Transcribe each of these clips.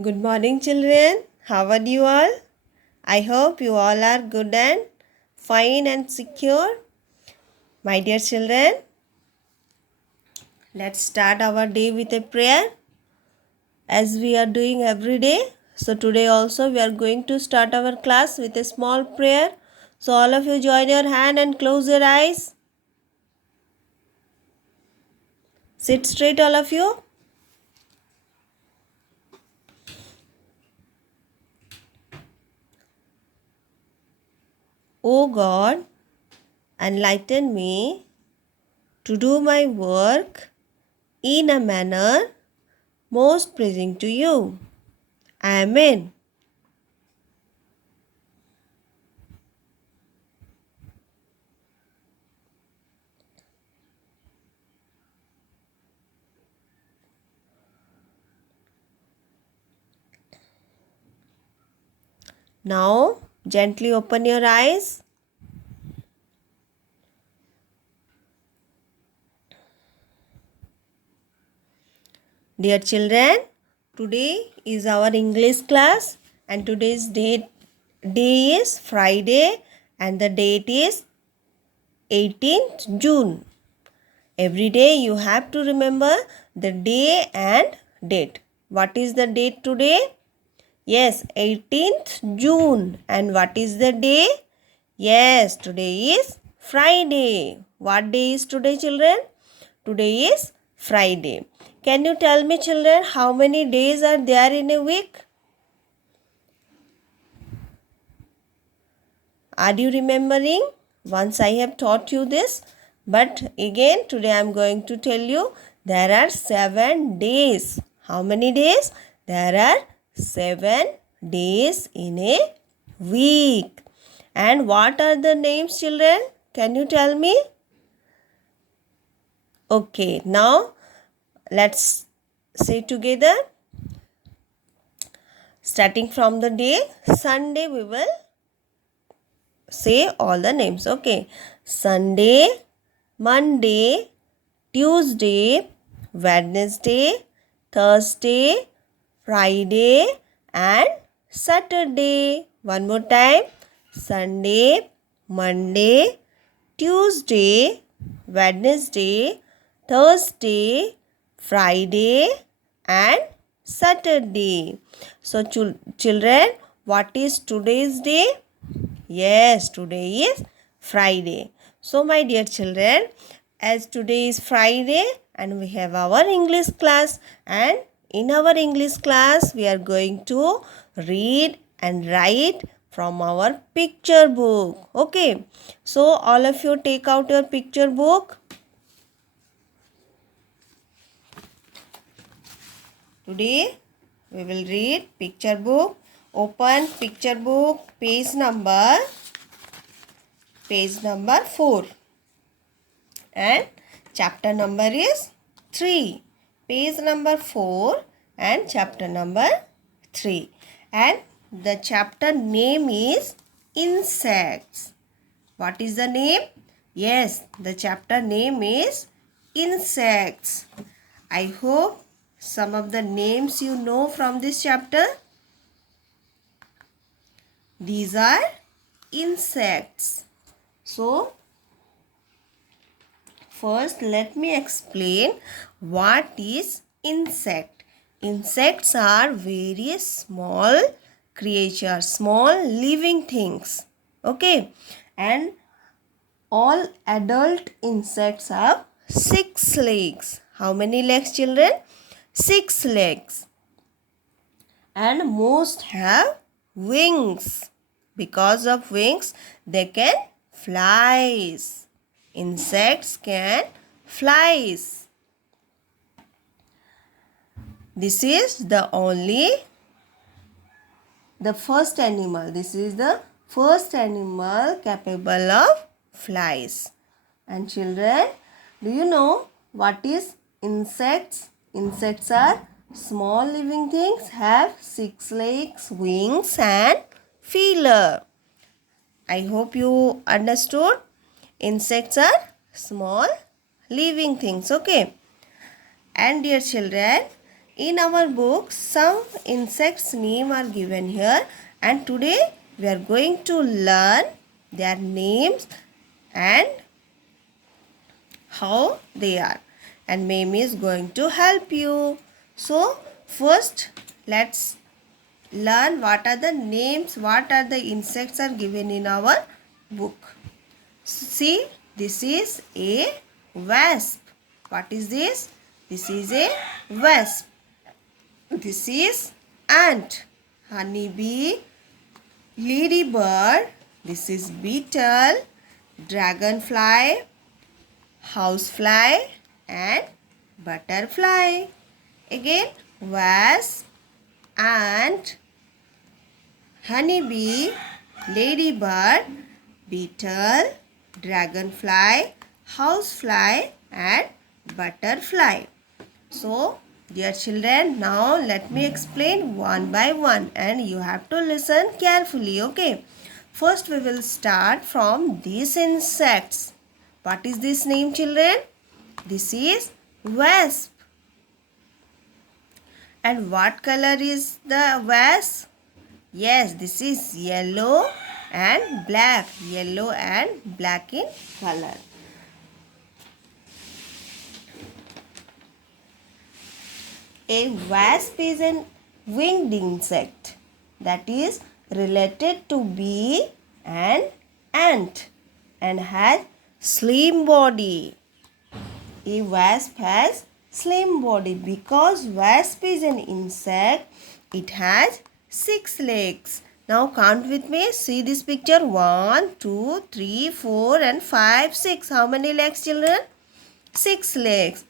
Good morning, children. How are you all? I hope you all are good and fine and secure. My dear children, let's start our day with a prayer as we are doing every day. So, today also we are going to start our class with a small prayer. So, all of you join your hand and close your eyes. Sit straight, all of you. O God, enlighten me to do my work in a manner most pleasing to you. Amen. Now, gently open your eyes. Dear children, today is our English class and today's day is Friday and the date is 18th June. Every day you have to remember the day and date. What is the date today? Yes, 18th June. And what is the day? Yes, today is Friday. What day is today, children? Today is Friday. Can you tell me, children, how many days are there in a week? Are you remembering? Once I have taught you this, but again today I am going to tell you there are 7 days. How many days? There are 7 days in a week. And what are the names, children? Can you tell me? Okay, now let's say together. Starting from the day Sunday, we will say all the names. Okay, Sunday, Monday, Tuesday, Wednesday, Thursday, Friday, and Saturday. One more time. Sunday, Monday, Tuesday, Wednesday, Thursday, Friday, and Saturday. So, children, what is today's day? Yes, today is Friday. So, my dear children, as today is Friday and we have our English class, and in our English class we are going to read and write from our picture book. Okay, so all of you take out your picture book. Today we will read picture book. Open picture book page number 4 and chapter number is 3. Page number 4 and chapter number 3. And the chapter name is insects. What is the name? Yes, the chapter name is insects. I hope some of the names you know from this chapter. These are insects. So, first let me explain what is insect. Insects are very small creatures, small living things. Okay, and all adult insects have 6 legs. How many legs, children? 6 legs. And most have wings. Because of wings, they can fly. Insects can fly. This is the first animal. This is the first animal capable of flies. And children, do you know what is insects? Insects are small living things, have 6 legs, wings and feeler. I hope you understood. Insects are small living things. Okay. And dear children, in our book some insects name are given here, and today we are going to learn their names and how they are, and Mimi is going to help you. So first let's learn what are the names, what are the insects are given in our book. See, this is a wasp. What is this? This is a wasp. This is ant, honeybee, ladybird. This is beetle, dragonfly, housefly and butterfly. Again, wasp, ant, honeybee, ladybird, beetle, dragonfly, housefly and butterfly. So, dear children, now let me explain one by one and you have to listen carefully, okay? First, we will start from these insects. What is this name, children? This is wasp. And what color is the wasp? Yes, this is yellow and black. Yellow and black in color. A wasp is an winged insect that is related to bee and ant and has slim body. A wasp has slim body because wasp is an insect. It has 6 legs. Now count with me. See this picture. 1, 2, 3, 4 and 5, 6. How many legs, children? 6 legs.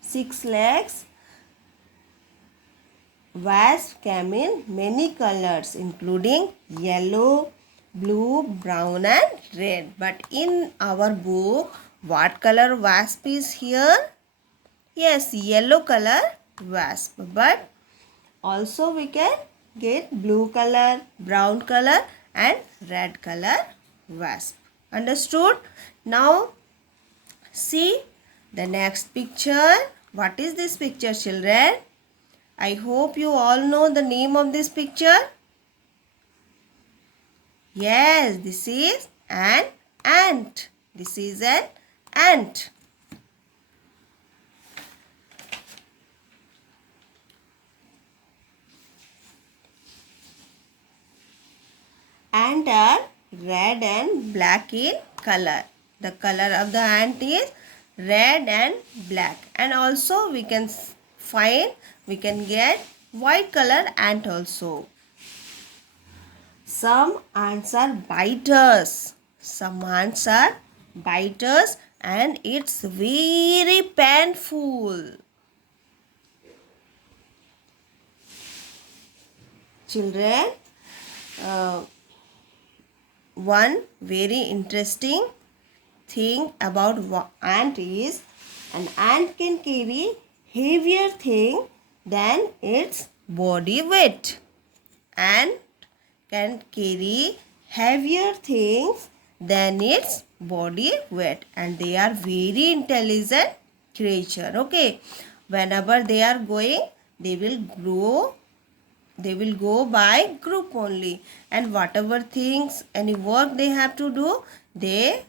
6 legs. Wasp came in many colors including yellow, blue, brown and red. But in our book, what color wasp is here? Yes, yellow color wasp. But also we can get blue color, brown color and red color wasp. Understood? Now see the next picture. What is this picture, children? I hope you all know the name of this picture. Yes, this is an ant. This is an ant. Ant are red and black in color. The color of the ant is red and black. And also we can get white color ant also. Some ants are biters. Some ants are biters and it's very painful. Children, one very interesting thing about ant is an ant can carry heavier thing than its body weight. Ant can carry heavier things than its body weight, and they are very intelligent creature. Okay, whenever they are going, they will go by group only, and whatever things, any work they have to do, they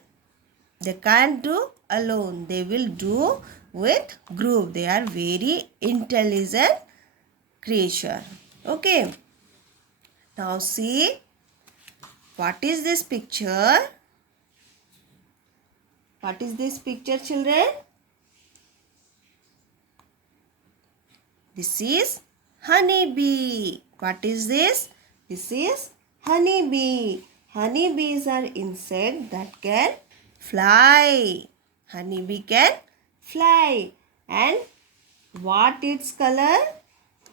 can't do alone. They will do with group. They are very intelligent creature. Okay. Now see, what is this picture? What is this picture, children? This is honeybee. What is this? This is honeybee. Honeybees are insects that can fly. Honeybee can fly. And what its color?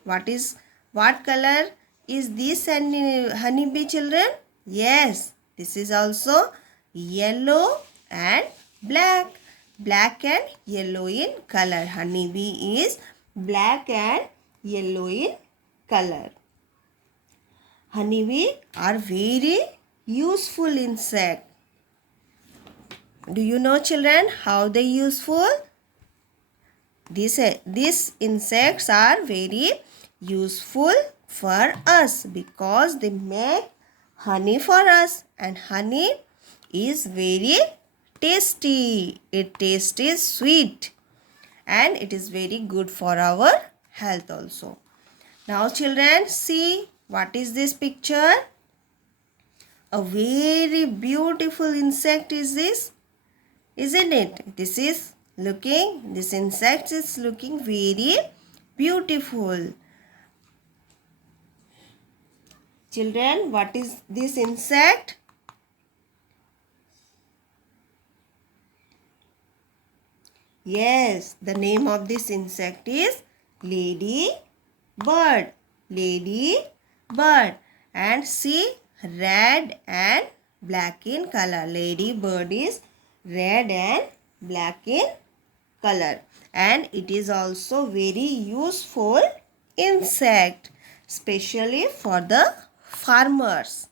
What color is this honeybee, children? Yes, this is also yellow and black. Black and yellow in color. Honeybee is black and yellow in color. Honeybee are very useful insect. Do you know, children, how they useful? These insects are very useful for us because they make honey for us, and honey is very tasty. It taste is sweet and it is very good for our health also. Now children, see what is this picture? A very beautiful insect is this, isn't it? This insect is looking very beautiful. Children, what is this insect? Yes, the name of this insect is ladybird. Ladybird. And see, red and black in color. Ladybird is red and black in color. And it is also very useful insect, especially for the farmers.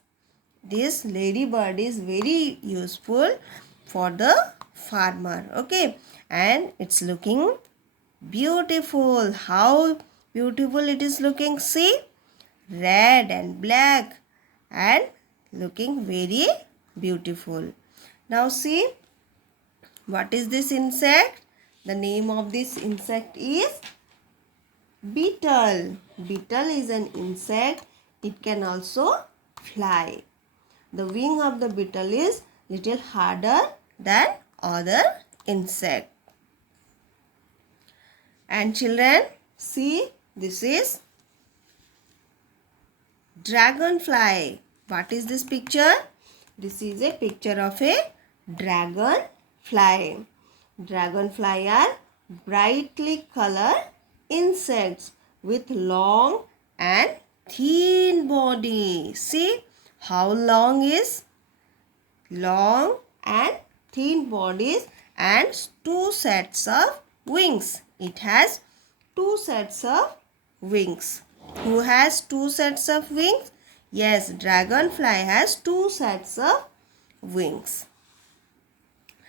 This ladybird is very useful for the farmer. Okay, and it's looking beautiful. How beautiful it is looking. See, red and black and looking very beautiful. Now see, what is this insect? The name of this insect is beetle. Beetle is an insect. It can also fly. The wing of the beetle is little harder than other insect. And children, see, this is dragonfly. What is this picture? This is a picture of a dragonfly. Dragonfly are brightly colored insects with long and thin body. See how long is long and thin bodies and two sets of wings. It has two sets of wings. Who has two sets of wings? Yes, dragonfly has two sets of wings.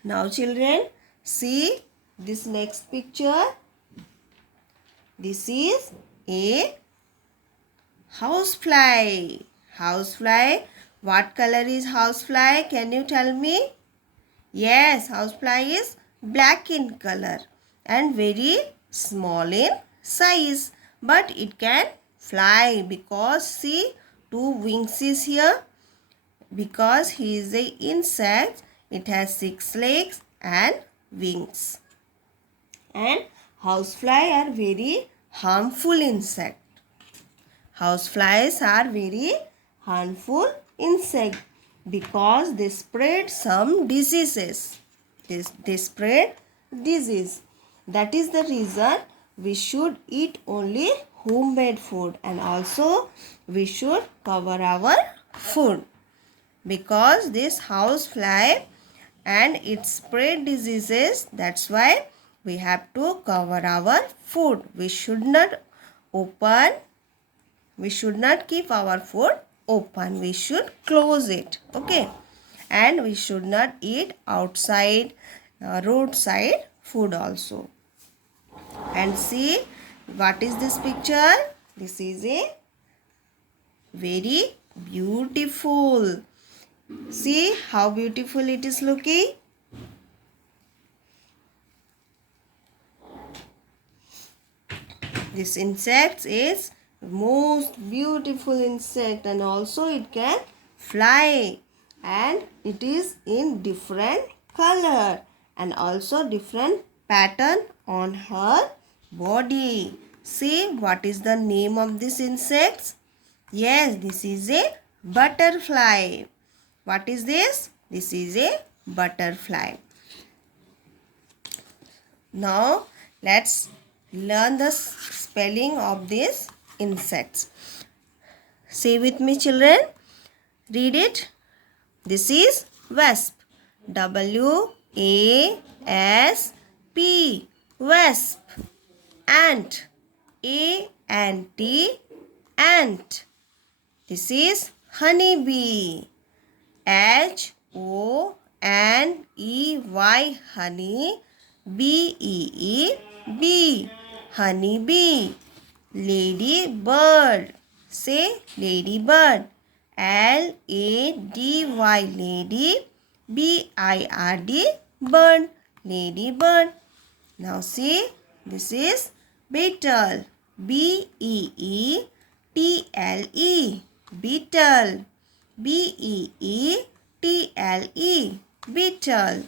Now children, see this next picture. This is a housefly. Housefly. What color is housefly? Can you tell me? Yes, housefly is black in color and very small in size. But it can fly because see, two wings is here. Because he is an insect, it has 6 legs and wings. And housefly are very harmful insect. Houseflies are very harmful insect because they spread some diseases. They spread disease. That is the reason we should eat only homemade food, and also we should cover our food because this housefly and it spread diseases. That's why we have to cover our food. We should not keep our food open. We should close it. Okay, and we should not eat outside roadside food also. And see, what is this picture? This is a very beautiful. See how beautiful it is looking. This insect is most beautiful insect, and also it can fly, and it is in different color and also different pattern on her body. See, what is the name of this insect? Yes, this is a butterfly. What is this? This is a butterfly. Now let's learn the spelling of these insects. Say with me children. Read it. This is wasp. W-A-S-P. Wasp. Ant. A-N-T. Ant. This is honeybee. H-O-N-E-Y. Honey. B-E-E. bee. Honey bee. Lady bird. Say lady bird. Lady, lady. Bird, bird. Lady bird. Now see, this is beetle. Beetle. Beetle. Beetle. Beetle.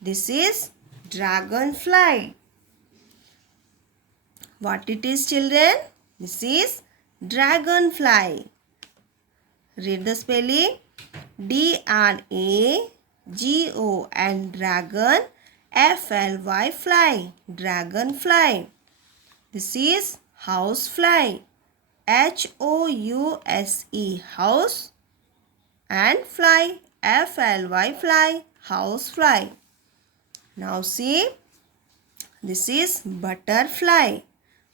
This is dragonfly. What it is, children? This is dragonfly. Read the spelling. Dragon, dragon. Fly, fly. Dragonfly. This is housefly. House, house, and fly. Fly, fly. Housefly. Now see, this is butterfly.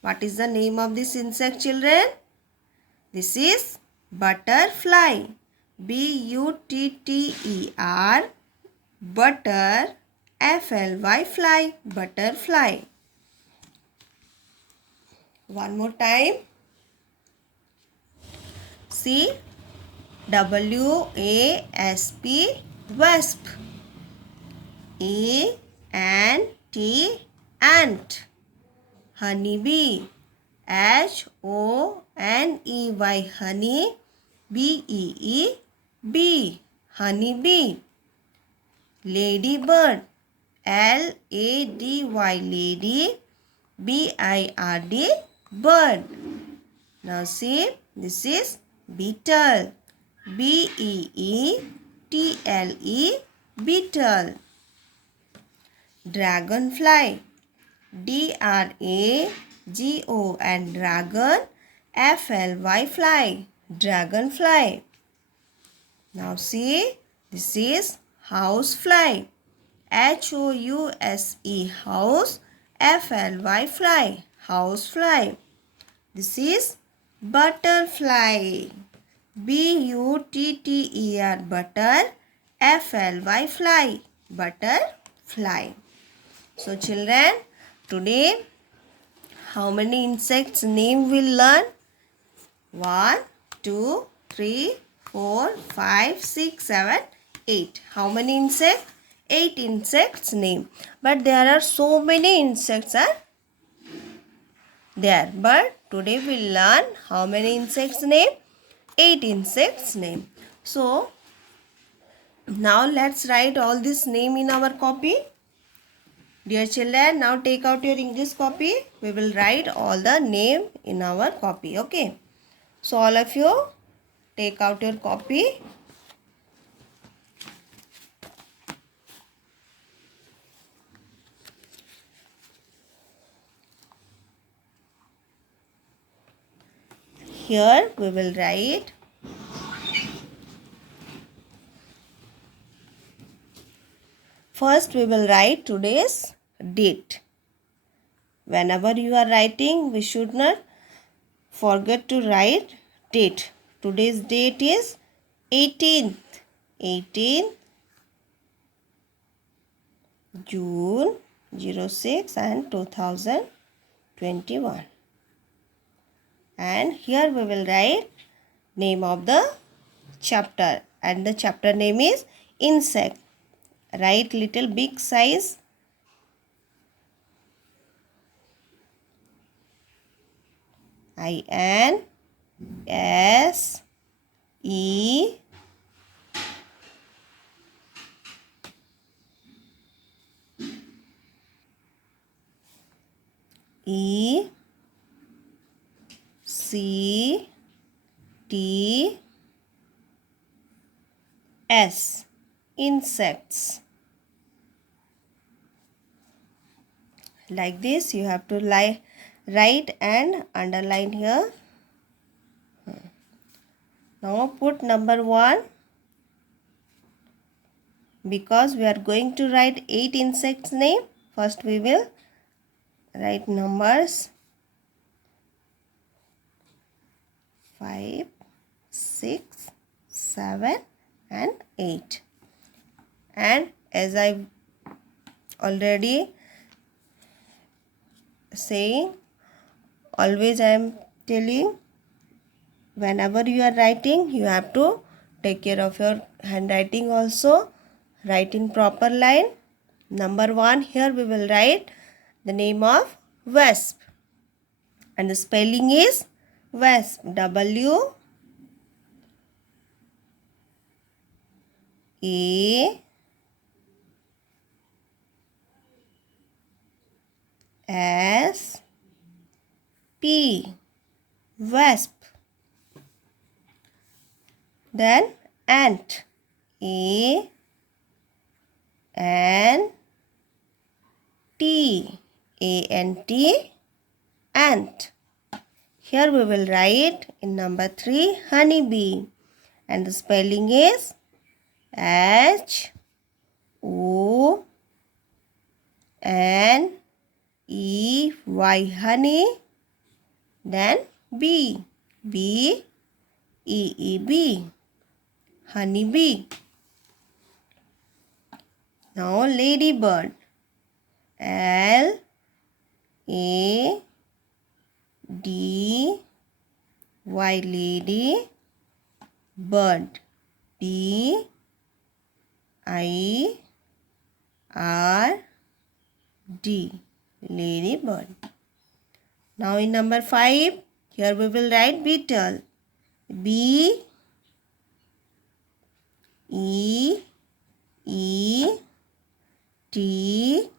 What is the name of this insect, children? This is butterfly. Butter, butter, fly, fly, butterfly. One more time. See, wasp, wasp. Ant, ant. Honeybee. Honey, honey. Bee, honeybee. Ladybird. Lady, lady. Bird, bird. Now see, this is beetle. Beetle, beetle. Dragonfly. Dragon, dragon. Fly, fly. Dragonfly. Now see, this is housefly. House, house. Fly, fly. Housefly. This is butterfly. Butter, butter. Fly, fly. Butterfly. So children, today how many insects name will learn? 1, 2, 3, 4, 5, 6, 7, 8. How many insects? 8 insects name. But there are so many insects are there. But today we will learn how many insects name? 8 insects name. So now let's write all this name in our copy. Dear children, now take out your English copy. We will write all the name in our copy. Okay. So all of you take out your copy. Here we will write first we will write today's date. Whenever you are writing, we should not forget to write date. Today's date is 18th June 06 and 2021. And here we will write name of the chapter, and the chapter name is insect. Write little big size. INSECT. Insects. Like this you have to write and underline here. Now put number 1 because we are going to write 8 insects name. First we will write numbers 5, 6, 7 and 8. And as I already saying, always I am telling, whenever you are writing, you have to take care of your handwriting also. Write in proper line. Number 1, here we will write the name of wasp. And the spelling is wasp. W A S P. Wasp. Then ant. A N T. A-N-T. Ant. Here we will write in number 3 honeybee. And the spelling is H O N E Y, honey. Then bee. B E E B. Honeybee. Now ladybird. L A D Y, lady. Bird. B I R D, ladybird. Now in number 5, here we will write beetle. B E E T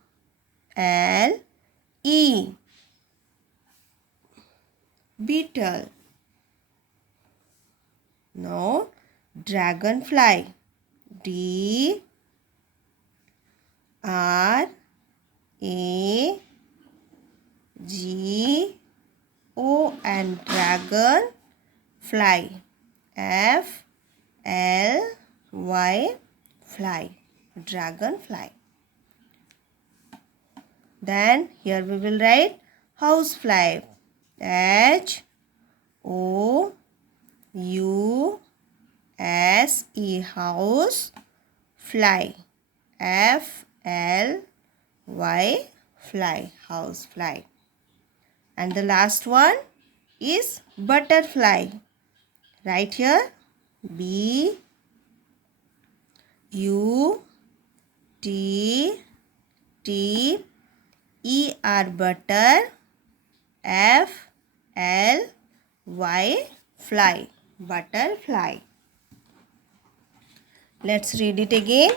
L E, beetle. Now dragonfly. D R A G O N, dragon. Fly. F L Y, fly. Dragonfly. Then here we will write housefly. H O U S E, house. Fly. F L Y, fly. Housefly. And the last one is butterfly. Right here, B U T T E R, butter. F L Y, fly. Butterfly. Let's read it again.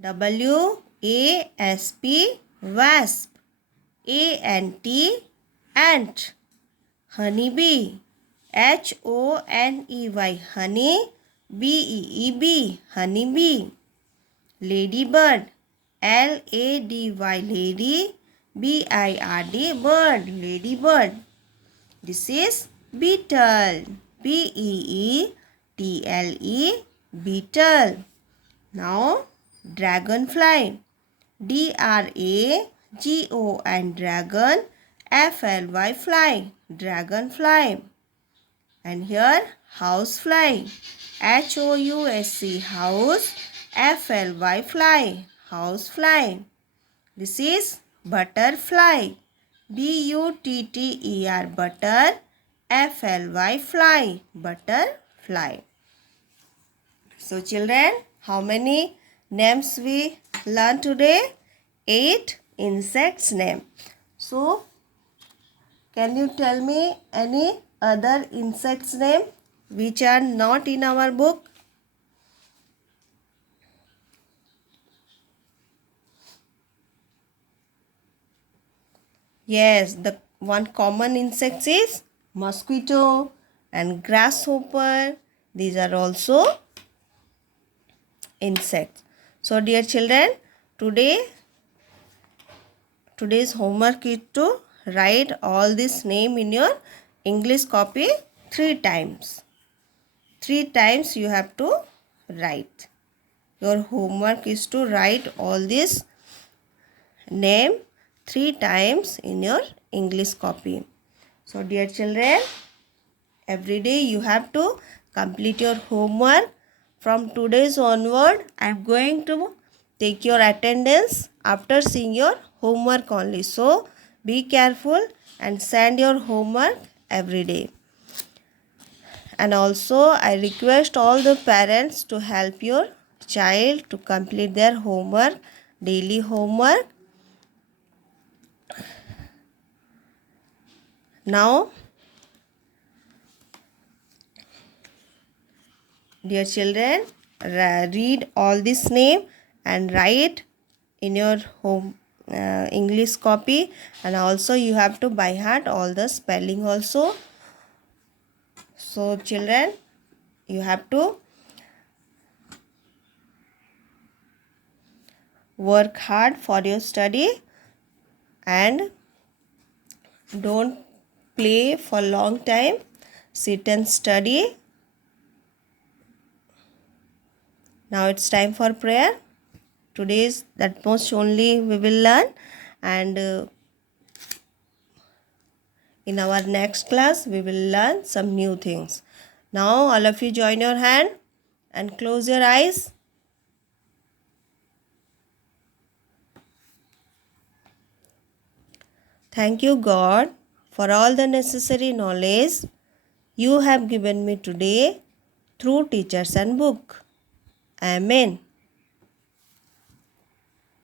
W A S P, wasp. A N T, ant. Honeybee. H O N E Y, honey. B E E B, honeybee. Ladybird. L A D Y, lady. B I R D, bird. Ladybird. This is beetle. B E E T L E, beetle. Now dragonfly. D R A G O N, dragon. F L Y, fly. Dragonfly. And here housefly. H O U S E, house. F L Y, fly. Housefly. This is butterfly. B U T T E R, butter. F L Y, fly. Butterfly. So children, how many names we learned today? 8 insects name. So can you tell me any other insects name which are not in our book? Yes, the one common insect is mosquito and grasshopper. These are also insects. So dear children, today's homework is to write all this name in your English copy 3 times. 3 times you have to write. Your homework is to write all this name 3 times in your English copy. So dear children, every day you have to complete your homework. From today's onward, I am going to take your attendance after seeing your homework only. So be careful and send your homework every day. And also I request all the parents to help your child to complete their homework, daily homework. Now, dear children, read all this name and write in your home English copy, and also you have to by heart all the spelling also. So children, you have to work hard for your study and don't play for long time. Sit and study. Now it's time for prayer. Today is that most only we will learn, and in our next class we will learn some new things. Now all of you join your hand and close your eyes. Thank you, God, for all the necessary knowledge you have given me today through teachers and book. Amen.